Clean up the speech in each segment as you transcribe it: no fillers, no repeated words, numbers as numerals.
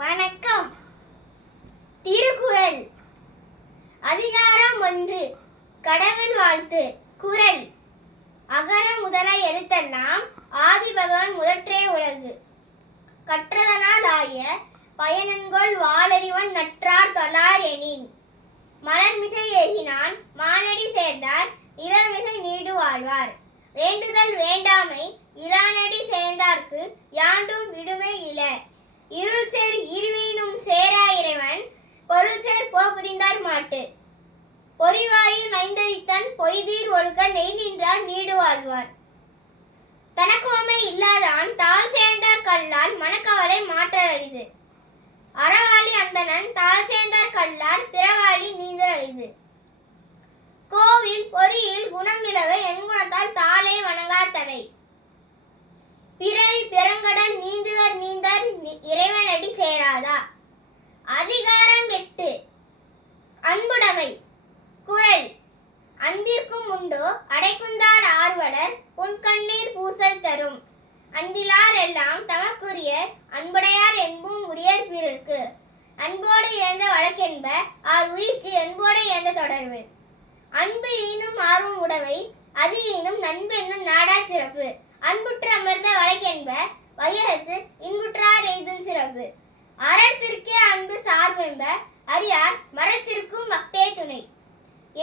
வணக்கம். திருக்குறள் அதிகாரம் 1. கடவுள் வாழ்த்து. குறள். அகர முதல எழுத்தெல்லாம் ஆதிபகவன் முதற்றே உலகு. கற்றதனால் ஆய பயனன்கொள் வாளறிவன் நற்றார் தொழார் எனின். மலர்மிசை ஏகினான் மானடி சேர்ந்தார் இளர்மிசை நீடு வாழ்வார். வேண்டுதல் வேண்டாமை இளானடி சேர்ந்தார்க்கு யாண்டும் விடுமை இல. இருள் சேர் இருவீனும் சேரா இறைவன் பொருள் சேர் போபுரிந்தார் மாட்டு. பொறிவாயில் நைந்தழித்தன் பொய்தீர் ஒழுக்க நெய் நின்றார் நீடு வாழ்வார். தனக்குவமை இல்லாதான் தாழ் சேர்ந்தார் கல்லால் மனக்கவலை மாற்றல் அரிது. அறவாளி அந்தணன் தாழ் சேர்ந்தார் கல்லார் பிறவாளி நீந்தல் அரிது. கோவில் பொறியில் குணம் நிலவ எண்குணத்தால் தாளே வணங்கார் தலை. பிறவி பெருங்கடல் நீந்துவர் நீந்தார் இறைவனடி சேராதா. அதிகாரம் 8. அன்புடைமை. குறள். அன்பிற்கும் உண்டோ அடைக்குந்தார் ஆர்வலர் புன்கண்ணீர் பூசல் தரும். அன்பிலார் எல்லாம் தமக்குரிய அன்புடையார் என்பும் உரியர் பிறர்க்கு. அன்போடு இழந்த வழக்கென்ப ஆர் உயிர்க்கு என்போடு இழந்த தொடர்பு. அன்பு ஈனும் ஆர்வம் உடைமை அது ஈனும் நண்பு என்னும் நாடா சிறப்பு. அன்புற்று அமர்ந்த வழக்கென்ப வையகத்து இன்புற்றார் எய்தும் சிறப்பு. அறத்திற்கே அன்பு சார்பென்ப அறியார் மரத்திற்கும் மக்தே துணை.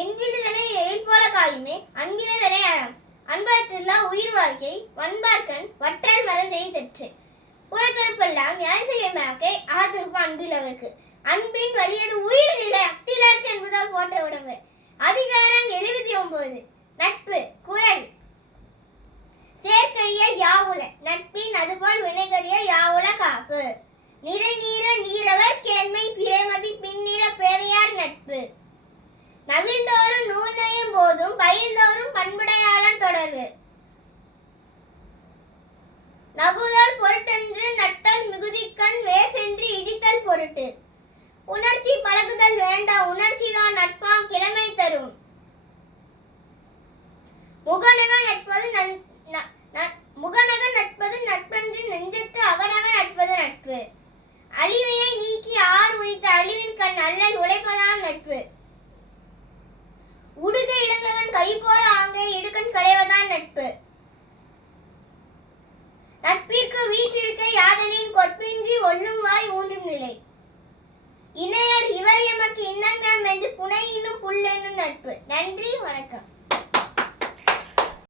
என்பிலுதனை எயில் போல காயுமே அன்பினதனை அறம். அன்பகத்தில்லா உயிர் வாழ்க்கை வன்பார்க்கண் வற்றல் மறந்தெய் தற்று. புறத்தொருப்பெல்லாம் யான் செய்யும் மேக்கை அகத்திருப்பு அன்பிலவர்க்கு. அன்பின் வலியது உயிர் நிலை அத்திலர்க்கு என்பதால் போற்ற உடம்பு. அதிகாரம் 79. நட்பு. குறள். சேர்க்கரிய யாவுல நட்பின் அதுபோல் வினைகரிய யாவுல காப்பு. நிறை நீர நீரவர் கேண்மை பிறைமதி பின்னிற பேதையார் நட்பு. நவில்தோறும் நூல் நெய்யும் போதும் பயில்தோறும் பண்புடையாளர் தொடர்பு. நகுதல் பொருட்டென்று நட்டல் மிகுதிக்கண் வேசென்று இடித்தல் பொருட்டு. உணர்ச்சி பழகுதல் வேண்டா உணர்ச்சிதான் நட்பாம் கிழமை தரும். முகநக நட்பது நட்பென்று நெஞ்சத்து அகநக நட்பது நட்பு. அழிவினை நீக்கி ஆர் உய்த்த அழிவின் கண் அல்லல் உழைப்பதாம் நட்பு. உடுக இழந்தவன் கை போல ஆங்கே இடுக்கண் களைவதான் நட்பு. நட்பிற்கு வீற்றிருக்க யாதனின் கொற்பின்றி ஒல்லும் வாய் ஊன்றும் நிலை. இணையர் இவர் எமக்கு இன்னம் என்று புனை இன்னும் புல் என்னும் நட்பு. நன்றி, வணக்கம்.